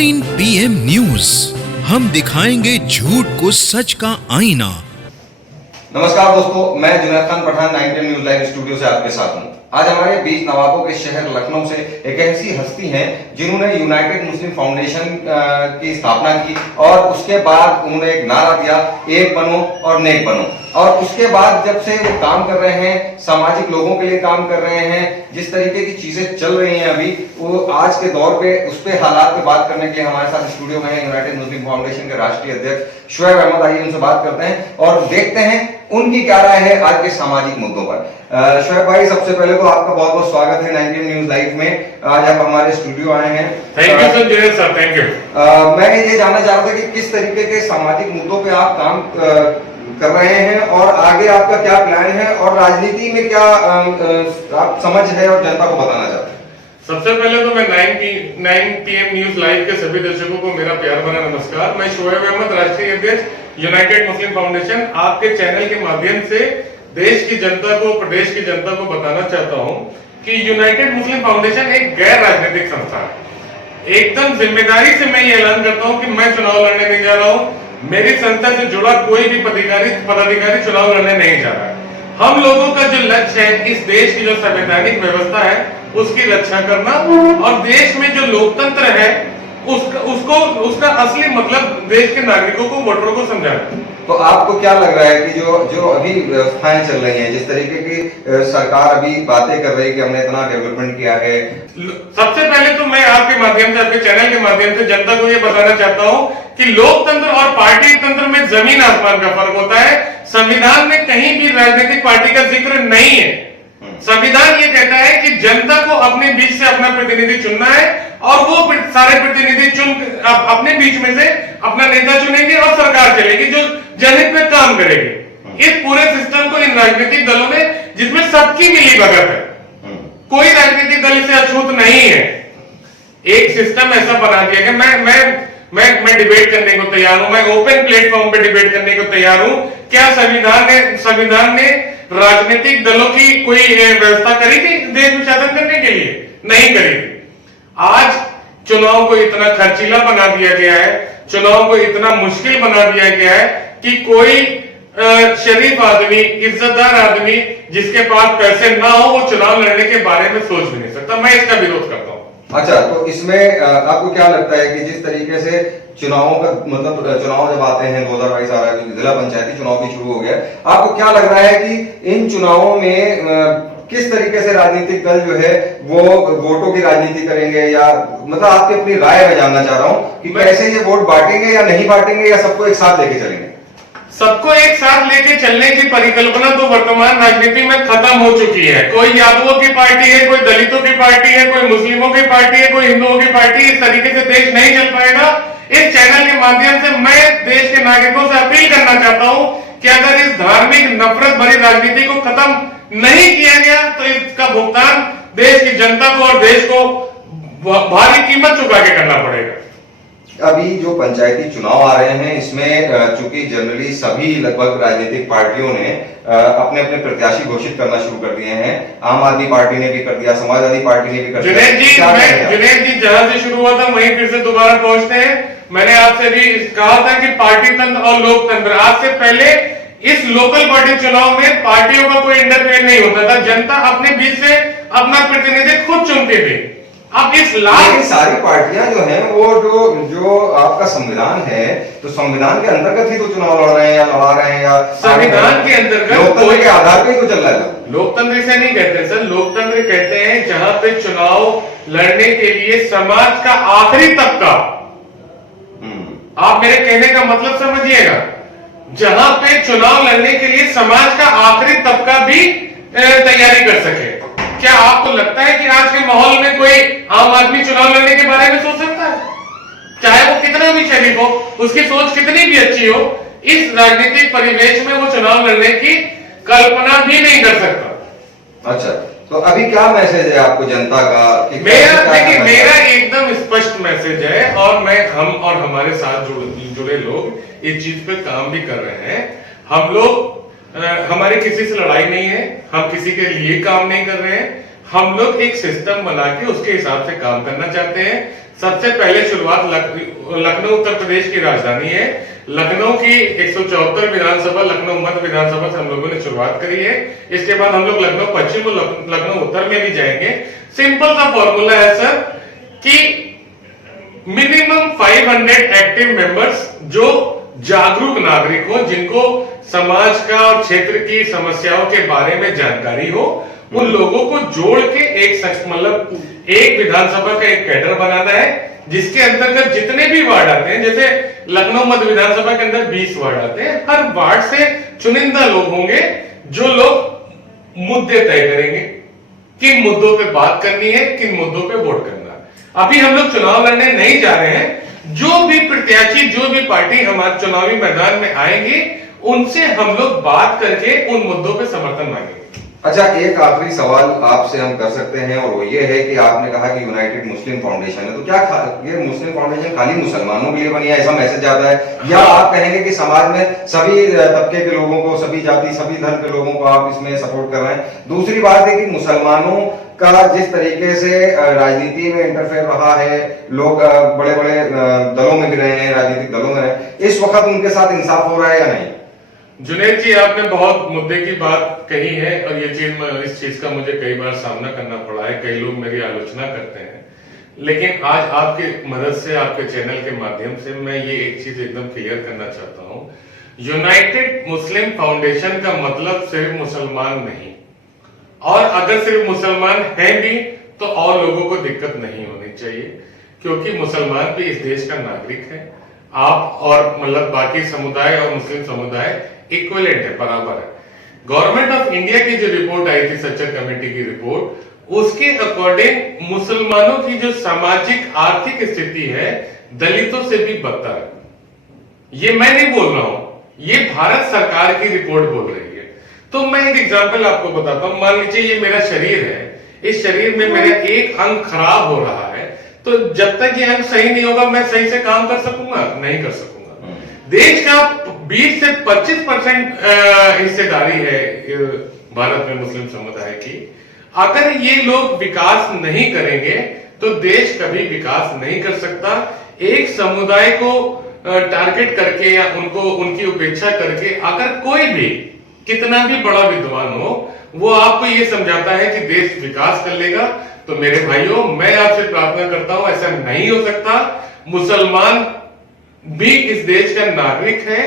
9 PM news, हम दिखाएंगे झूठ को सच का आईना। नमस्कार दोस्तों, मैं Junaid Khan Pathan 9 PM news live studio से आपके साथ हूं। आज हमारे बीच नवाबों के शहर लखनऊ से एक ऐसी हस्ती हैं जिन्होंने यूनाइटेड मुस्लिम फाउंडेशन की स्थापना की और उसके बाद उन्होंने एक नारा दिया, एक बनो और नेक बनो। और उसके बाद जब से वो काम कर रहे हैं, सामाजिक लोगों के लिए काम कर रहे हैं, जिस तरीके की चीजें चल रही हैं अभी, वो आज के दौर पे उस पे हालात पे बात करने के लिए हमारे साथ स्टूडियो में है यूनाइटेड मुस्लिम फाउंडेशन के राष्ट्रीय अध्यक्ष शुएब अहमद। आइए उनसे बात करते हैं और देखते हैं उनकी क्या राय है आज के सामाजिक मुद्दों पर। शुएब भाई, सबसे पहले तो आपका बहुत बहुत स्वागत है 9 PM न्यूज लाइव में। आज आप हमारे स्टूडियो आए हैं। Thank you sir, Junaid sir, thank you. मैं ये जानना चाह रहा था कि किस तरीके के सामाजिक मुद्दों पे आप काम कर रहे हैं और आगे आपका क्या प्लान है और राजनीति में क्या आप समझ है और जनता को बताना चाहते हैं। सबसे पहले तो मैं 9 PM न्यूज लाइव के सभी दर्शकों को मेरा प्यार भरा नमस्कार। मैं शुएब अहमद, राष्ट्रीय अध्यक्ष यूनाइटेड मुस्लिम फाउंडेशन, आपके चैनल के माध्यम से देश की जनता को, प्रदेश की जनता को बताना चाहता हूं कि यूनाइटेड मुस्लिम फाउंडेशन एक गैर राजनीतिक संस्था है। एकदम जिम्मेदारी से मैं ये ऐलान करता हूं कि मैं चुनाव लड़ने नहीं जा रहा हूं। मेरी संस्था से जुड़ा कोई भी पदाधिकारी चुनाव लड़ने नहीं जा रहा है। हम लोगों का जो लक्ष्य है, इस देश की जो संवैधानिक व्यवस्था है उसकी रक्षा करना और देश में जो लोकतंत्र है उसका असली मतलब देश के नागरिकों को, वोटरों को समझाना। तो आपको क्या लग रहा है कि जो अभी व्यवस्थाएं चल रही हैं, जिस तरीके की सरकार अभी बातें कर रही है कि हमने इतना डेवलपमेंट किया है। सबसे पहले तो मैं आपके माध्यम से, आपके चैनल के माध्यम से जनता को ये बताना चाहता हूं कि लोकतंत्र और पार्टी तंत्र में जमीन आसमान का फर्क होता है। संविधान में कहीं भी राजनीतिक पार्टी का जिक्र नहीं है। संविधान ये कहता है कि जनता को अपने बीच से अपना प्रतिनिधि चुनना है और वो सारे प्रतिनिधि अपने बीच में से अपना नेता चुनेंगे और सरकार चलेगी जो जनहित में काम करेगी। इस पूरे सिस्टम को इन राजनीतिक दलों ने, जिसमें सबकी मिली भगत है, कोई राजनीतिक दल इसे अछूत नहीं है, एक सिस्टम ऐसा बना दिया कि मैं डिबेट करने को तैयार हूं, मैं ओपन प्लेटफॉर्म पे डिबेट करने को तैयार हूं। क्या संविधान ने राजनीतिक दलों की कोई व्यवस्था करी थी देश में शासन करने के लिए? नहीं करी थी। आज चुनाव को इतना खर्चीला बना दिया गया है, चुनाव को इतना मुश्किल बना दिया गया है कि कोई शरीफ आदमी, इज्जतदार आदमी जिसके पास पैसे ना हो, वो चुनाव लड़ने के बारे में सोच भी नहीं सकता। मैं इसका विरोध करता हूं। अच्छा, तो इसमें आपको क्या लगता है कि जिस तरीके से चुनावों का मतलब चुनाव जब आते हैं 2022 आ रहा है, जिला पंचायती चुनाव भी शुरू हो गया, आपको क्या लग रहा है कि इन चुनावों में किस तरीके से राजनीतिक दल जो है वो वोटों की राजनीति करेंगे, या मतलब आपकी अपनी राय में जानना चाह रहा हूं कि कैसे ये वोट बांटेंगे या नहीं बांटेंगे, या सबको एक साथ लेके चलेंगे? सबको एक साथ लेके चलने की परिकल्पना तो वर्तमान राजनीति में खत्म हो चुकी है। कोई यादवों की पार्टी है, कोई दलितों की पार्टी है, कोई मुस्लिमों की पार्टी है, कोई हिंदुओं की पार्टी। इस तरीके से देश नहीं चल पाएगा। इस चैनल के माध्यम से मैं देश के नागरिकों से अपील करना चाहता हूं कि अगर इस धार्मिक नफरत भरी राजनीति को खत्म नहीं किया गया तो इसका भुगतान देश की जनता को और देश को भारी कीमत चुका के करना पड़ेगा। अभी जो पंचायती चुनाव आ रहे हैं, इसमें चूंकि जनरली सभी लगभग राजनीतिक पार्टियों ने अपने अपने प्रत्याशी घोषित करना शुरू कर दिए हैं। आम आदमी पार्टी ने भी कर दिया, समाजवादी पार्टी ने भी कर दिया। जुनैद जी जहां से शुरू हुआ था वहीं फिर से दोबारा पहुंचते हैं। मैंने आपसे भी कहा था कि पार्टी तंत्र और लोकतंत्र, आज से पहले इस लोकल बॉडी चुनाव में पार्टियों का कोई इंटरफेयर नहीं होता था। जनता अपने बीच से अपना प्रतिनिधि खुद चुनती थी। अब इस सारी पार्टियां जो हैं वो जो आपका संविधान है, तो संविधान के अंतर्गत ही तो चुनाव लड़ रहे हैं या लड़ा रहे हैं, या संविधान के अंतर्गत लोकतंत्र के आधार पर ही तो चल रहा है। लोकतंत्र इसे नहीं कहते सर, लोकतंत्र कहते हैं जहां पे चुनाव लड़ने के लिए समाज का आखिरी तबका, आप मेरे कहने का मतलब समझिएगा, जहां पे चुनाव लड़ने के लिए समाज का आखिरी तबका भी तैयारी कर सके। क्या आपको लगता है कि आज के माहौल में कोई आम आदमी चुनाव लड़ने के बारे में सोच सकता है? चाहे वो कितना भी शरीफ हो, उसकी सोच कितनी भी अच्छी हो, इस राजनीतिक परिवेश में वो चुनाव लड़ने की कल्पना भी नहीं कर सकता। अच्छा, तो अभी क्या मैसेज है आपको जनता का? मेरा एकदम स्पष्ट मैसेज है और हम और हमारे साथ जुड़े लोग इस चीज पे काम भी कर रहे हैं। हम लोग, हमारी किसी से लड़ाई नहीं है, हम किसी के लिए काम नहीं कर रहे हैं। हम लोग एक सिस्टम बना के उसके हिसाब से काम करना चाहते हैं। सबसे पहले शुरुआत लखनऊ उत्तर प्रदेश की राजधानी है, लखनऊ की 174 विधानसभा, लखनऊ मध्य विधानसभा से हम लोगों ने शुरुआत करी है। इसके बाद हम लोग लखनऊ पश्चिम और लखनऊ उत्तर में भी जाएंगे। सिंपल सा फॉर्मूला है सर कि मिनिमम 500 एक्टिव मेंबर्स जो जागरूक नागरिक हो, जिनको समाज का और क्षेत्र की समस्याओं के बारे में जानकारी हो, उन लोगों को जोड़ के एक विधानसभा का एक कैडर बनाना है, जिसके अंतर्गत जितने भी वार्ड आते हैं, जैसे लखनऊ मध्य विधानसभा के अंदर 20 वार्ड आते हैं, हर वार्ड से चुनिंदा लोग होंगे जो लोग मुद्दे तय करेंगे, किन मुद्दों पे बात करनी है, किन मुद्दों पे वोट करना है। अभी हम लोग चुनाव लड़ने नहीं जा रहे हैं, जो भी प्रत्याशी, जो भी पार्टी हमारे चुनावी मैदान में आएंगे, उनसे हम लोग बात करके उन मुद्दों पे समर्थन मांगेंगे। अच्छा, एक आखिरी सवाल आपसे हम कर सकते हैं, और वो ये है कि आपने कहा कि यूनाइटेड मुस्लिम फाउंडेशन है, तो क्या ये मुस्लिम फाउंडेशन खाली मुसलमानों के लिए बनी है, ऐसा मैसेज आता है, या आप कहेंगे कि समाज में सभी तबके के लोगों को, सभी जाति, सभी धर्म के लोगों को आप इसमें सपोर्ट कर रहे हैं? दूसरी बात है कि मुसलमानों का जिस तरीके से राजनीति में इंटरफेयर रहा है, लोग बड़े बड़े दलों में भी रहे हैं, राजनीतिक दलों में रहे, इस वक्त उनके साथ इंसाफ हो रहा है या नहीं? जुनेद जी, आपने बहुत मुद्दे की बात कही है, और इस चीज का मुझे कई बार सामना करना पड़ा है, कई लोग मेरी आलोचना करते हैं, लेकिन आज आपके मदद से, आपके चैनल के माध्यम से मैं ये एक चीज एकदम क्लियर करना चाहता हूं। यूनाइटेड मुस्लिम फाउंडेशन का मतलब सिर्फ मुसलमान नहीं, और अगर सिर्फ मुसलमान हैं भी तो और लोगों को दिक्कत नहीं होनी चाहिए, क्योंकि मुसलमान भी इस देश का नागरिक है। आप और बाकी समुदाय और मुस्लिम समुदाय इक्विवेलेंट है, बराबर है। गवर्नमेंट ऑफ इंडिया की जो रिपोर्ट आई थी, सच्चर कमेटी की रिपोर्ट, उसके अकॉर्डिंग मुसलमानों की जो सामाजिक आर्थिक स्थिति है दलितों से भी बदतर है। ये मैं नहीं बोल रहा हूं, ये भारत सरकार की रिपोर्ट बोल रही है। तो मैं एक एग्जांपल आपको बताता हूं। मान लीजिए ये मेरा शरीर है, इस शरीर में मेरा एक अंग खराब हो रहा है, तो जब तक ये अंग सही नहीं होगा मैं सही से काम कर सकूंगा? नहीं कर सकूंगा। देश का 20 से 25% हिस्सेदारी है भारत में मुस्लिम समुदाय की। अगर ये लोग विकास नहीं करेंगे तो देश कभी विकास नहीं कर सकता। एक समुदाय को टारगेट करके या उनकी उपेक्षा करके अगर कोई भी कितना भी बड़ा विद्वान हो, वो आपको ये समझाता है कि देश विकास कर लेगा, तो मेरे भाइयों मैं आपसे प्रार्थना करता हूं, ऐसा नहीं हो सकता। मुसलमान भी इस देश का नागरिक है,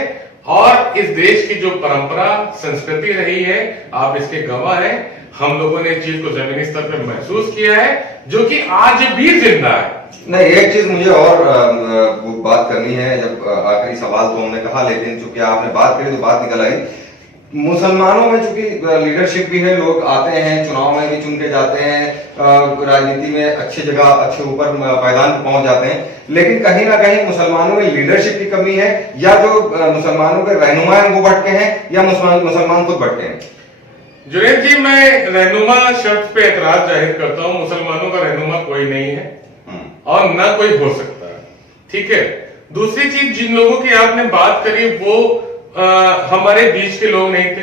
और इस देश की जो परंपरा संस्कृति रही है, आप इसके गवाह हैं। हम लोगों ने इस चीज को जमीनी स्तर पर महसूस किया है, जो कि आज भी जिंदा है। नहीं, एक चीज मुझे और बात करनी है। जब आखिरी सवाल तो हमने कहा, लेकिन चूंकि आपने बात करी तो बात निकल आई। मुसलमानों में चूंकि लीडरशिप भी है, लोग आते हैं, चुनाव में भी चुन के जाते हैं, राजनीति में अच्छी जगह, अच्छे ऊपर पायदान पर पहुंच जाते हैं, लेकिन कहीं ना कहीं मुसलमानों में लीडरशिप की कमी है, या जो मुसलमानों के रहनुमा हैं वो भटके हैं, या मुसलमान खुद भटके हैं? जुनेद जी, मैं रहनुमा शब्द पे एतराज जाहिर करता हूं। मुसलमानों का रहनुमा कोई नहीं है और ना कोई हो सकता है, ठीक है। दूसरी चीज, जिन लोगों की आपने बात करी वो हमारे बीच के लोग नहीं थे,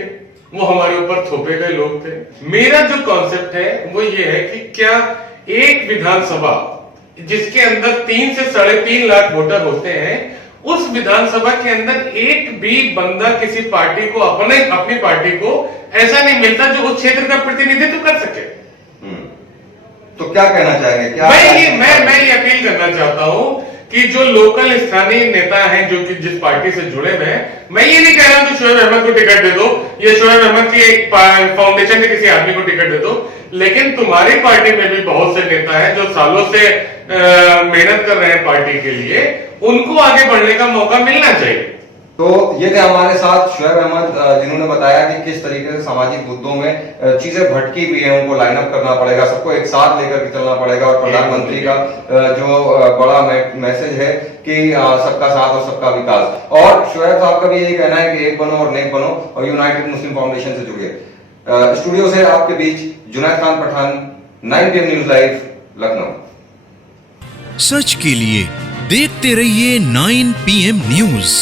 वो हमारे ऊपर थोपे गए लोग थे। मेरा जो कॉन्सेप्ट है वो ये है कि क्या एक विधानसभा जिसके अंदर 3 से 3.5 लाख वोटर होते हैं, उस विधानसभा के अंदर एक भी बंदा किसी पार्टी को, अपनी पार्टी को ऐसा नहीं मिलता जो उस क्षेत्र का प्रतिनिधित्व कर सके? तो क्या कहना चाहेंगे? क्या मैं ये अपील करना चाहता हूं कि जो लोकल स्थानीय नेता हैं, जो कि जिस पार्टी से जुड़े हुए हैं, मैं ये नहीं कह रहा हूं कि शोएब अहमद को टिकट दे दो, या शोएब अहमद की एक फाउंडेशन के किसी आदमी को टिकट दे दो, लेकिन तुम्हारी पार्टी में भी बहुत से नेता हैं जो सालों से मेहनत कर रहे हैं पार्टी के लिए, उनको आगे बढ़ने का मौका मिलना चाहिए। तो ये थे हमारे साथ शोएब अहमद, जिन्होंने बताया कि किस तरीके से सामाजिक मुद्दों में चीजें भटकी हुई हैं, उनको लाइन अप करना पड़ेगा, सबको एक साथ लेकर के चलना पड़ेगा। और प्रधानमंत्री का जो बड़ा मैसेज है कि सबका साथ और सबका विकास। और शोएब साहब का भी यही कहना है कि एक बनो और नेक बनो, और यूनाइटेड मुस्लिम फाउंडेशन से जुड़िए। स्टूडियो से आपके बीच Junaid Khan Pathan, 9PM news live, Lucknow. सच के लिए देखते रहिए 9PM न्यूज।